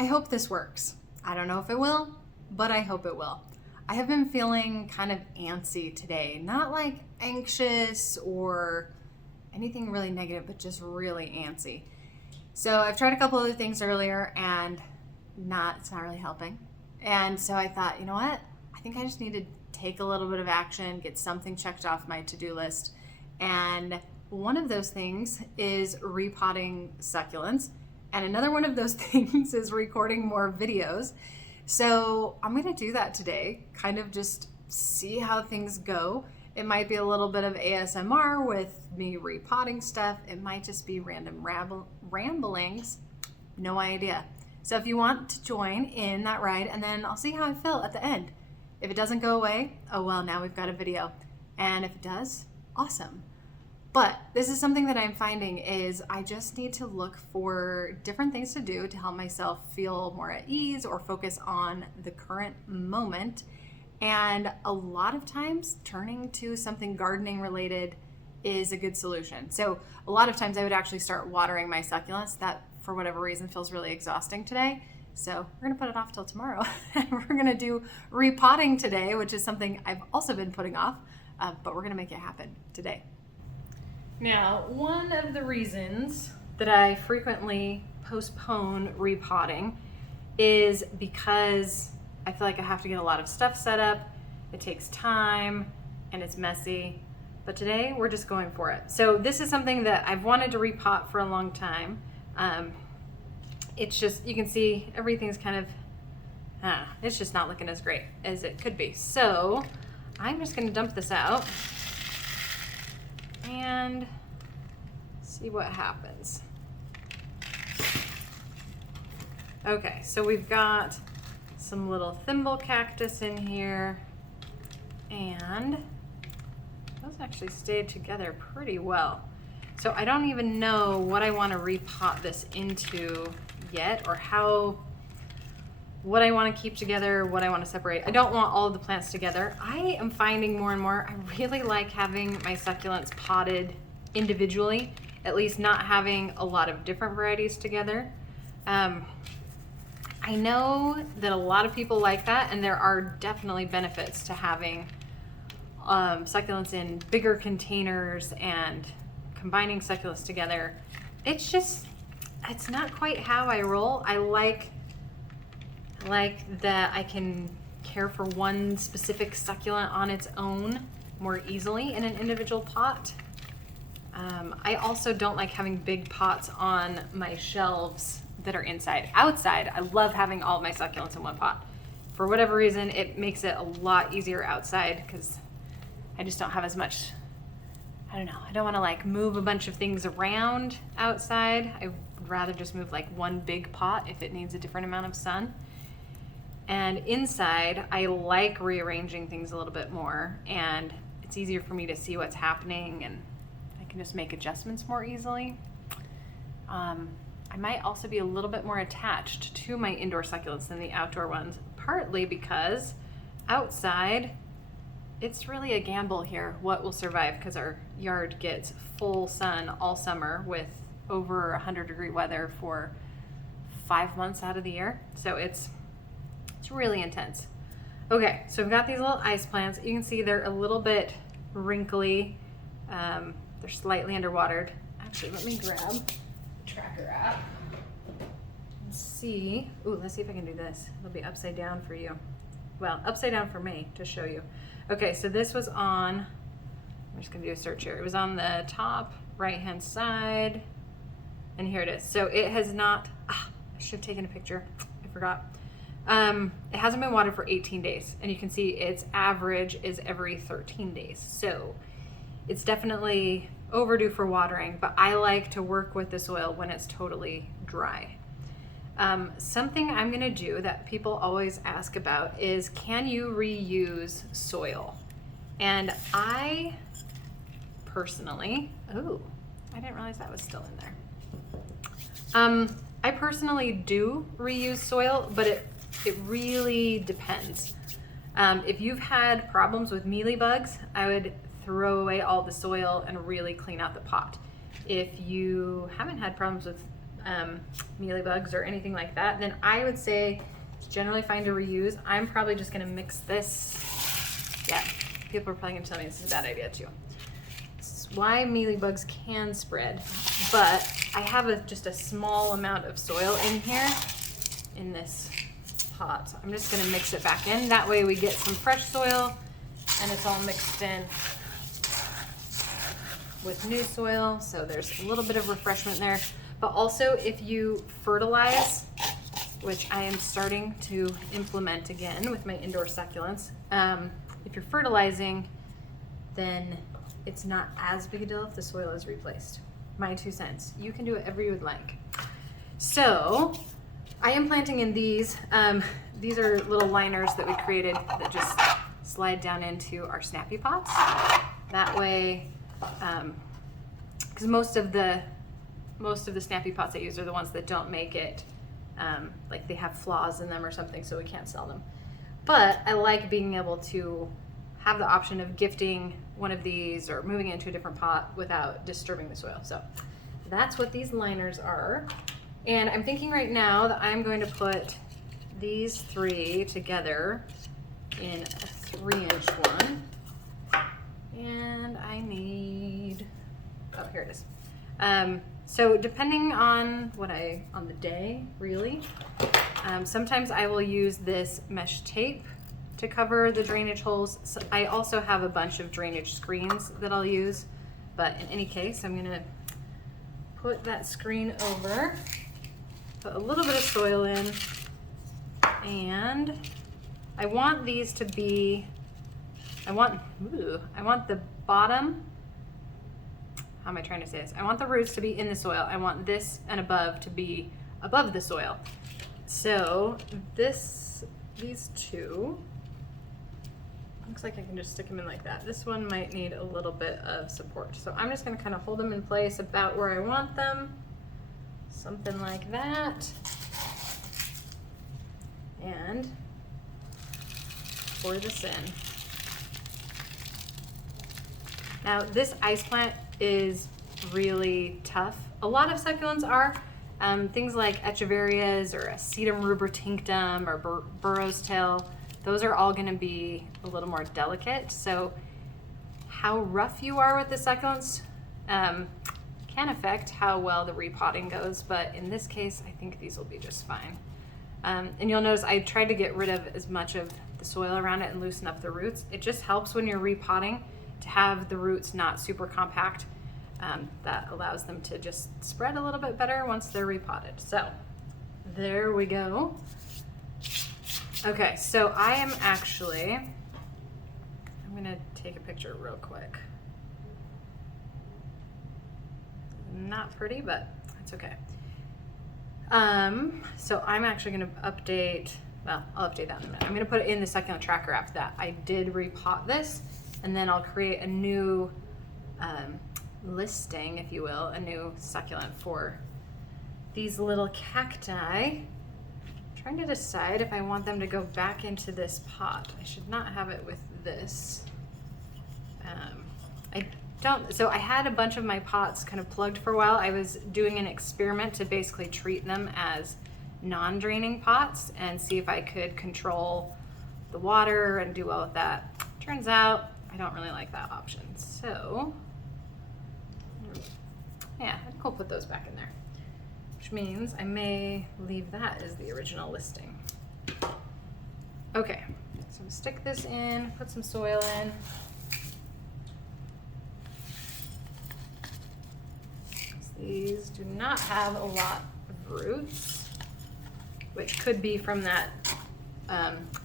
I hope this works. I don't know if it will, but I hope it will. I have been feeling kind of antsy today, not like anxious or anything really negative, but just really antsy. So I've tried a couple other things earlier and it's not really helping. And so I thought, you know what? I think I just need to take a little bit of action, get something checked off my to-do list. And one of those things is repotting succulents. And another one of those things is recording more videos. So I'm going to do that today, kind of just see how things go. It might be a little bit of ASMR with me repotting stuff. It might just be random ramblings. No idea. So if you want to join in that ride, and then I'll see how I feel at the end. If it doesn't go away, oh well, now we've got a video. And if it does, awesome. But this is something that I'm finding is I just need to look for different things to do to help myself feel more at ease or focus on the current moment. And a lot of times turning to something gardening related is a good solution. So a lot of times I would actually start watering my succulents. That for whatever reason feels really exhausting today. So we're gonna put it off till tomorrow. And we're gonna do repotting today, which is something I've also been putting off, but we're gonna make it happen today. Now, one of the reasons that I frequently postpone repotting is because I feel like I have to get a lot of stuff set up. It takes time and it's messy, but today we're just going for it. So this is something that I've wanted to repot for a long time. It's just, you can see everything's kind of, it's just not looking as great as it could be. So I'm just gonna dump this out and see what happens. Okay, so we've got some little Thimble cactus in here, and those actually stayed together pretty well. So I don't even know what I want to repot this into yet, or what I want to keep together, what I want to separate. I don't want all of the plants together. I am finding more and more, I really like having my succulents potted individually, at least not having a lot of different varieties together. I know that a lot of people like that, and there are definitely benefits to having succulents in bigger containers and combining succulents together. It's not quite how I roll. I like that I can care for one specific succulent on its own more easily in an individual pot. I also don't like having big pots on my shelves that are inside. Outside, I love having all of my succulents in one pot. For whatever reason, it makes it a lot easier outside because I just don't have as much, I don't know, I don't want to like move a bunch of things around outside. I would rather just move like one big pot if it needs a different amount of sun. And inside, I like rearranging things a little bit more, and it's easier for me to see what's happening, and I can just make adjustments more easily. I might also be a little bit more attached to my indoor succulents than the outdoor ones, partly because outside, it's really a gamble here what will survive, because our yard gets full sun all summer with over 100-degree weather for 5 months out of the year. So it's really intense. Okay, so we've got these little ice plants. You can see they're a little bit wrinkly. They're slightly underwatered. Actually, let me grab the tracker app and see. Ooh, let's see if I can do this. It'll be upside down for you. Well, upside down for me to show you. Okay, so this was on, I'm just gonna do a search here. It was on the top right-hand side, and here it is. So it has not, I should have taken a picture, I forgot. It hasn't been watered for 18 days, and you can see its average is every 13 days. So it's definitely overdue for watering, but I like to work with the soil when it's totally dry. Something I'm gonna do that people always ask about is, can you reuse soil? And I personally, I didn't realize that was still in there. I personally do reuse soil, but it really depends. If you've had problems with mealybugs, I would throw away all the soil and really clean out the pot. If you haven't had problems with mealybugs or anything like that, then I would say it's generally fine to reuse. I'm probably just gonna mix this. Yeah, people are probably gonna tell me this is a bad idea too. This is why mealybugs can spread, but I have just a small amount of soil in here in this pot. So I'm just gonna mix it back in. That way we get some fresh soil and it's all mixed in with new soil. So there's a little bit of refreshment there. But also if you fertilize, which I am starting to implement again with my indoor succulents, if you're fertilizing, then it's not as big a deal if the soil is replaced. My 2 cents. You can do whatever you would like. So I am planting in these. These are little liners that we created that just slide down into our snappy pots. That way, because most of the snappy pots I use are the ones that don't make it, like they have flaws in them or something, so we can't sell them. But I like being able to have the option of gifting one of these or moving it into a different pot without disturbing the soil. So that's what these liners are. And I'm thinking right now that I'm going to put these 3 together in a 3-inch one. And I need, oh, here it is. So depending on on the day, really, sometimes I will use this mesh tape to cover the drainage holes. So I also have a bunch of drainage screens that I'll use, but in any case, I'm gonna put that screen over, put a little bit of soil in, and I want these to be, I want the bottom, how am I trying to say this? I want the roots to be in the soil. I want this and above to be above the soil. So these 2, looks like I can just stick them in like that. This one might need a little bit of support. So I'm just gonna kind of hold them in place about where I want them. Something like that. And pour this in. Now this ice plant is really tough. A lot of succulents are. Things like echeverias or Acetum rubrotinctum or burro's tail, those are all gonna be a little more delicate. So how rough you are with the succulents can affect how well the repotting goes, but in this case, I think these will be just fine. And you'll notice I tried to get rid of as much of the soil around it and loosen up the roots. It just helps when you're repotting to have the roots not super compact. That allows them to just spread a little bit better once they're repotted. So there we go. Okay, so I'm gonna take a picture real quick. Not pretty, but it's okay. So I'm actually gonna update, well, I'll update that in a minute. I'm gonna put it in the succulent tracker app that I did repot this, and then I'll create a new listing, if you will, a new succulent for these little cacti. I'm trying to decide if I want them to go back into this pot. I should not have it with this. So I had a bunch of my pots kind of plugged for a while. I was doing an experiment to basically treat them as non-draining pots and see if I could control the water and do well with that. Turns out I don't really like that option. So yeah, I think I'll put those back in there, which means I may leave that as the original listing. Okay, so I'm gonna stick this in, put some soil in. These do not have a lot of roots, which could be from that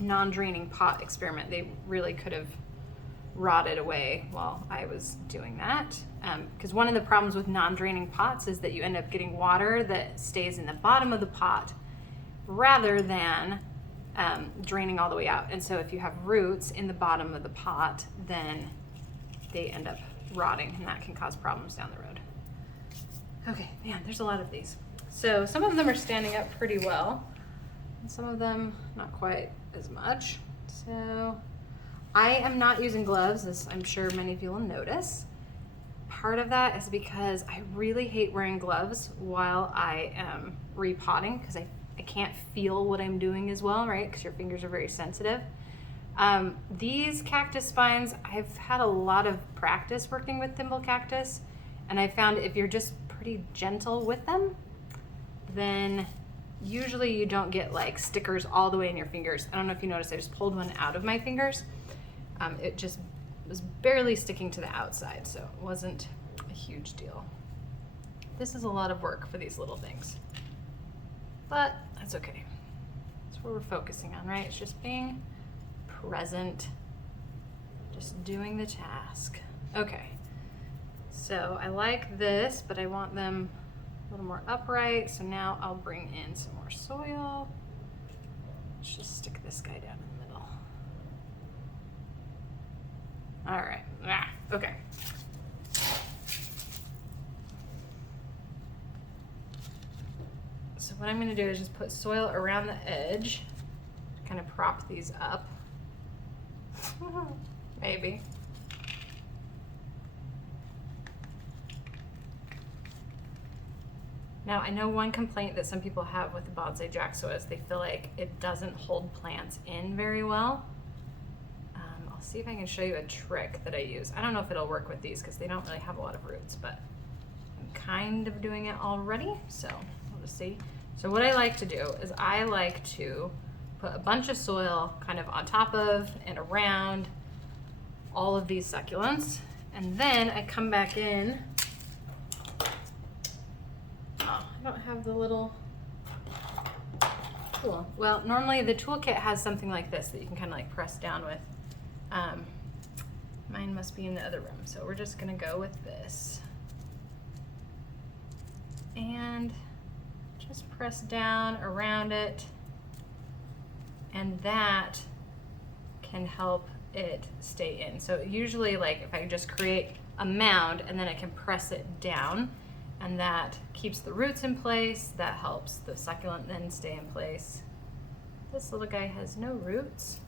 non-draining pot experiment. They really could have rotted away while I was doing that. Because one of the problems with non-draining pots is that you end up getting water that stays in the bottom of the pot rather than draining all the way out. And so if you have roots in the bottom of the pot, then they end up rotting, and that can cause problems down the road. Okay, man, there's a lot of these. So some of them are standing up pretty well, and some of them not quite as much. So I am not using gloves, as I'm sure many of you will notice, part of that is because I really hate wearing gloves while I am repotting because I can't feel what I'm doing as well, right? Because your fingers are very sensitive. These cactus spines, I've had a lot of practice working with Thimble cactus, and I found if you're just pretty gentle with them, then usually you don't get like stickers all the way in your fingers. I don't know if you noticed, I just pulled one out of my fingers. It just was barely sticking to the outside, so it wasn't a huge deal. This is a lot of work for these little things, but that's okay. That's what we're focusing on, right? It's just being present, just doing the task. Okay, so I like this, but I want them a little more upright, so now I'll bring in some more soil. Let's just stick this guy down in the middle. All right, okay. So what I'm gonna do is just put soil around the edge, kind of prop these up. Maybe. Now, I know one complaint that some people have with the bonsai jack soil is they feel like it doesn't hold plants in very well. I'll see if I can show you a trick that I use. I don't know if it'll work with these because they don't really have a lot of roots, but I'm kind of doing it already, so we'll just see. So what I like to do is I like to put a bunch of soil kind of on top of and around all of these succulents, and then I come back in. Oh, I don't have the little tool. Well, normally the toolkit has something like this that you can kind of like press down with. Mine must be in the other room, so we're just gonna go with this. And just press down around it, and that can help it stay in. So usually, like if I just create a mound and then I can press it down, and that keeps the roots in place, that helps the succulent then stay in place. This little guy has no roots,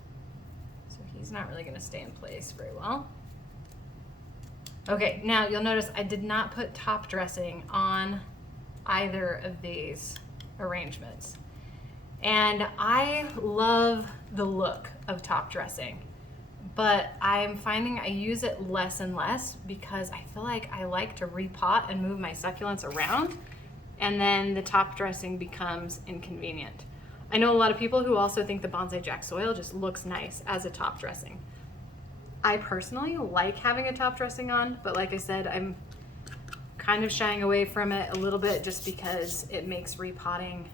so he's not really gonna stay in place very well. Okay, now you'll notice I did not put top dressing on either of these arrangements. And I love the look of top dressing, but I'm finding I use it less and less because I feel like I like to repot and move my succulents around, and then the top dressing becomes inconvenient. I know a lot of people who also think the bonsai jack soil just looks nice as a top dressing. I personally like having a top dressing on, but like I said, I'm kind of shying away from it a little bit just because it makes repotting,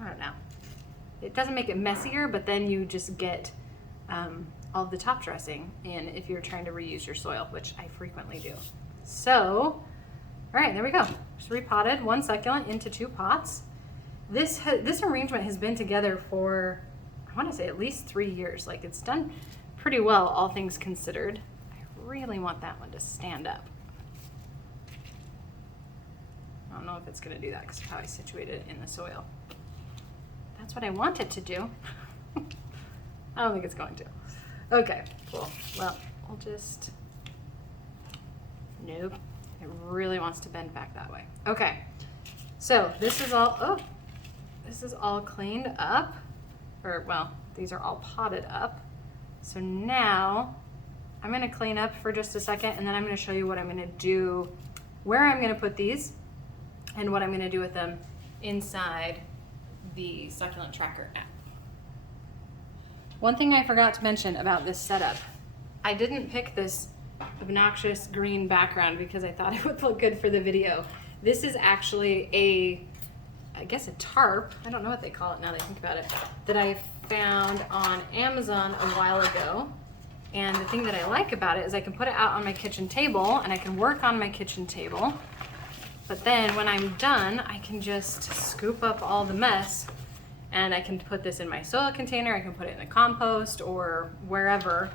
I don't know. It doesn't make it messier, but then you just get all the top dressing in if you're trying to reuse your soil, which I frequently do. So, all right, there we go. Just repotted one succulent into 2 pots. This arrangement has been together for, I want to say at least 3 years. Like, it's done pretty well, all things considered. I really want that one to stand up. I don't know if it's going to do that because of how I situated it in the soil. That's what I want it to do. I don't think it's going to. Okay, cool. Well, I'll just, nope. It really wants to bend back that way. Okay, so this is all, this is all cleaned up, or well, these are all potted up. So now I'm gonna clean up for just a second, and then I'm gonna show you what I'm gonna do, where I'm gonna put these, and what I'm gonna do with them inside the Succulent Tracker app. One thing I forgot to mention about this setup, I didn't pick this obnoxious green background because I thought it would look good for the video. This is actually I guess a tarp, I don't know what they call it now that I think about it, that I found on Amazon a while ago. And the thing that I like about it is I can put it out on my kitchen table and I can work on my kitchen table. But then when I'm done, I can just scoop up all the mess and I can put this in my soil container, I can put it in the compost or wherever.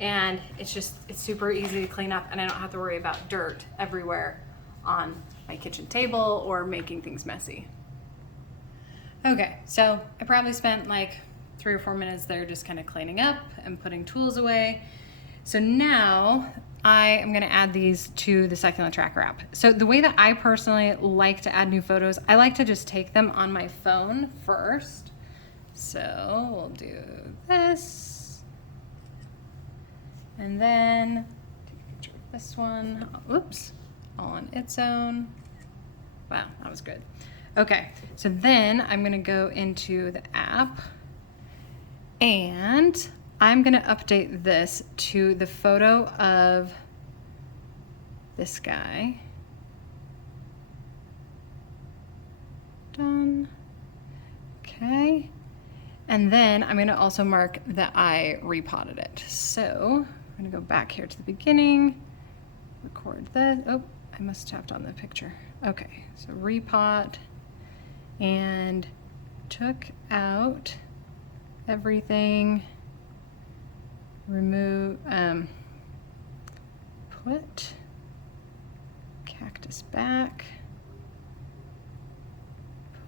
And it's super easy to clean up and I don't have to worry about dirt everywhere on my kitchen table or making things messy. Okay, so I probably spent like 3 or 4 minutes there just kind of cleaning up and putting tools away. So now I am gonna add these to the succulent tracker app. So the way that I personally like to add new photos, I like to just take them on my phone first. So we'll do this. And then take a picture of this one. Oops, all on its own. Wow, that was good. Okay, so then I'm gonna go into the app and I'm gonna update this to the photo of this guy. Done. Okay. And then I'm gonna also mark that I repotted it. So I'm gonna go back here to the beginning, record this. Oh, I must have tapped on the picture. Okay, so repot, and took out everything. Remove, put cactus back,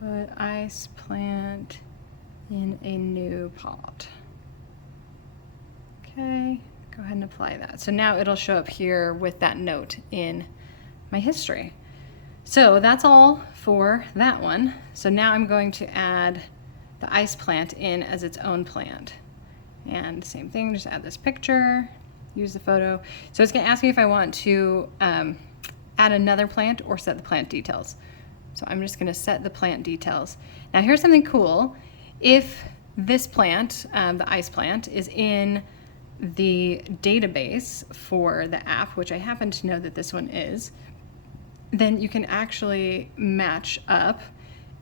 put ice plant in a new pot. Okay, go ahead and apply that. So now it'll show up here with that note in my history. So that's all for that one. So now I'm going to add the ice plant in as its own plant. And same thing, just add this picture, use the photo. So it's gonna ask me if I want to add another plant or set the plant details. So I'm just gonna set the plant details. Now here's something cool. If this plant, the ice plant, is in the database for the app, which I happen to know that this one is, then you can actually match up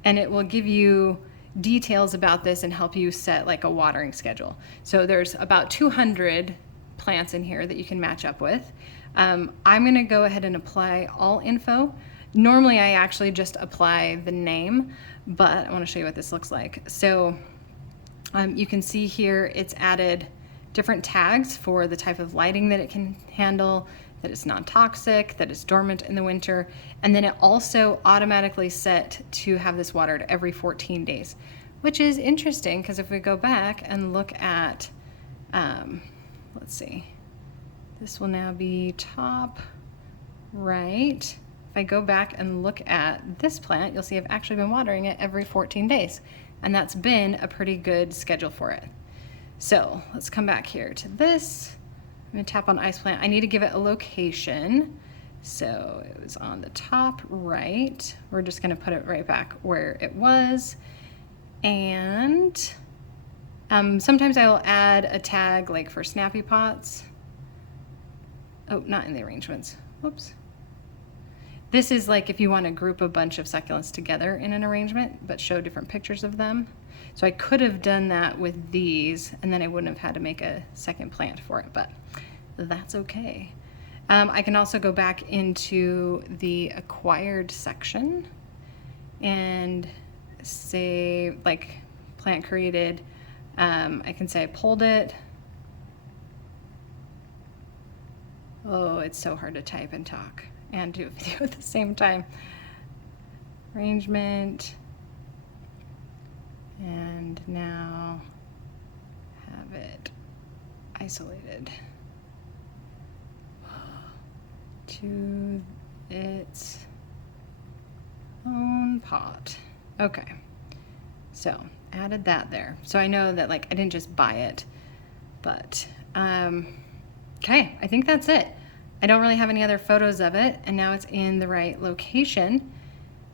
and it will give you details about this and help you set like a watering schedule. So there's about 200 plants in here that you can match up with. I'm gonna go ahead and apply all info. Normally I actually just apply the name, but I wanna show you what this looks like. So you can see here it's added different tags for the type of lighting that it can handle, that it's non-toxic, that it's dormant in the winter, and then it also automatically set to have this watered every 14 days, which is interesting because if we go back and look at, let's see, this will now be top right. If I go back and look at this plant, you'll see I've actually been watering it every 14 days, and that's been a pretty good schedule for it. So let's come back here to this. I'm gonna tap on ice plant. I need to give it a location. So it was on the top right. We're just gonna put it right back where it was. And sometimes I will add a tag like for snappy pots. Oh, not in the arrangements. Whoops. This is like if you want to group a bunch of succulents together in an arrangement, but show different pictures of them. So I could have done that with these, and then I wouldn't have had to make a second plant for it, but that's okay. I can also go back into the acquired section and say like plant created. I can say I pulled it. Oh, it's so hard to type and talk and do a video at the same time. Arrangement. And now have it isolated to its own pot. Okay, so added that there. So I know that like I didn't just buy it, but okay, I think that's it. I don't really have any other photos of it, and now it's in the right location.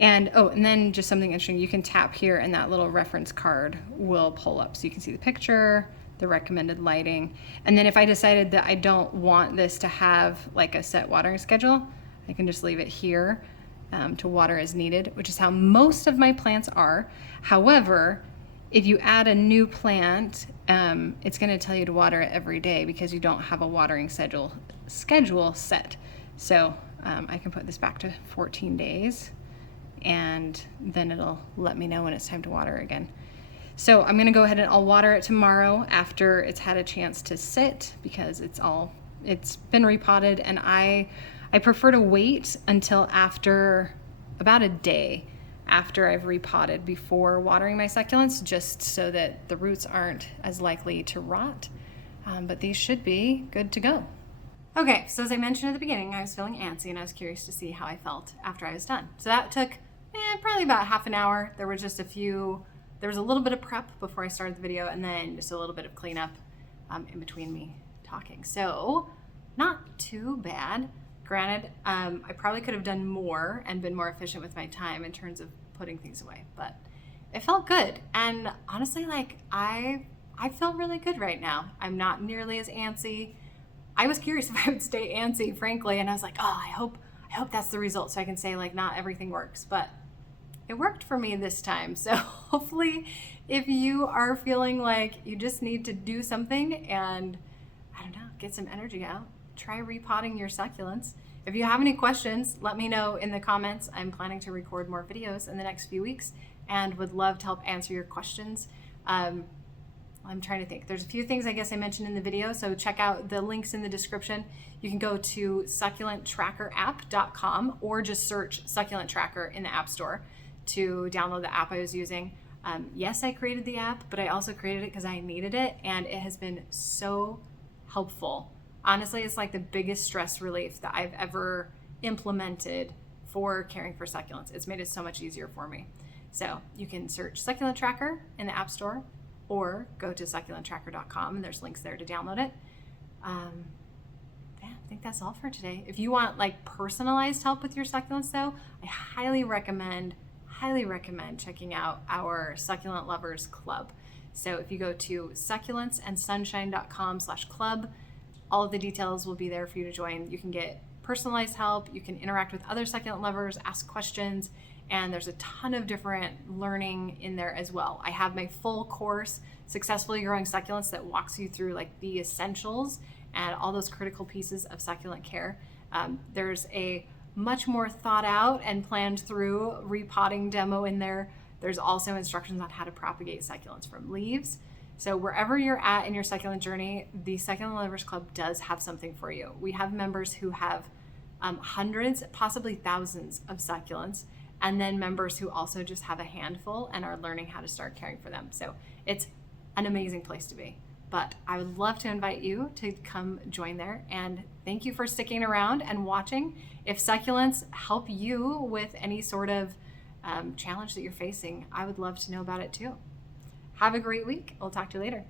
And oh, and then just something interesting, you can tap here and that little reference card will pull up. So you can see the picture, the recommended lighting. And then if I decided that I don't want this to have like a set watering schedule, I can just leave it here to water as needed, which is how most of my plants are. However, if you add a new plant, it's gonna tell you to water it every day because you don't have a watering schedule set. So I can put this back to 14 days. And then it'll let me know when it's time to water again. So I'm gonna go ahead and I'll water it tomorrow after it's had a chance to sit because it's been repotted, and I prefer to wait until after about a day after I've repotted before watering my succulents, just so that the roots aren't as likely to rot. But these should be good to go. Okay, so as I mentioned at the beginning, I was feeling antsy and I was curious to see how I felt after I was done. So that took probably about half an hour. There was a little bit of prep before I started the video and then just a little bit of cleanup in between me talking. So not too bad. Granted, I probably could have done more and been more efficient with my time in terms of putting things away, but it felt good. And honestly, like I feel really good right now. I'm not nearly as antsy. I was curious if I would stay antsy, frankly, and I was like, oh, I hope that's the result, so I can say like not everything works, but it worked for me this time. So hopefully if you are feeling like you just need to do something and, I don't know, get some energy out, try repotting your succulents. If you have any questions, let me know in the comments. I'm planning to record more videos in the next few weeks and would love to help answer your questions. I'm trying to think. There's a few things I guess I mentioned in the video, so check out the links in the description. You can go to succulenttrackerapp.com or just search Succulent Tracker in the App Store to download the app I was using. Yes, I created the app, but I also created it because I needed it, and it has been so helpful. Honestly, it's like the biggest stress relief that I've ever implemented for caring for succulents. It's made it so much easier for me. So you can search Succulent Tracker in the App Store or go to succulenttracker.com and there's links there to download it. I think that's all for today. If you want like personalized help with your succulents though, I highly recommend checking out our Succulent Lovers Club. So if you go to succulentsandsunshine.com/club, all of the details will be there for you to join. You can get personalized help, you can interact with other succulent lovers, ask questions, and there's a ton of different learning in there as well. I have my full course, Successfully Growing Succulents, that walks you through like the essentials and all those critical pieces of succulent care. There's a much more thought out and planned through repotting demo in there. There's also instructions on how to propagate succulents from leaves. So wherever you're at in your succulent journey, the Succulent Lovers Club does have something for you. We have members who have hundreds, possibly thousands of succulents, and then members who also just have a handful and are learning how to start caring for them. So it's an amazing place to be. But I would love to invite you to come join there. And thank you for sticking around and watching. If succulents help you with any sort of challenge that you're facing, I would love to know about it too. Have a great week. I'll talk to you later.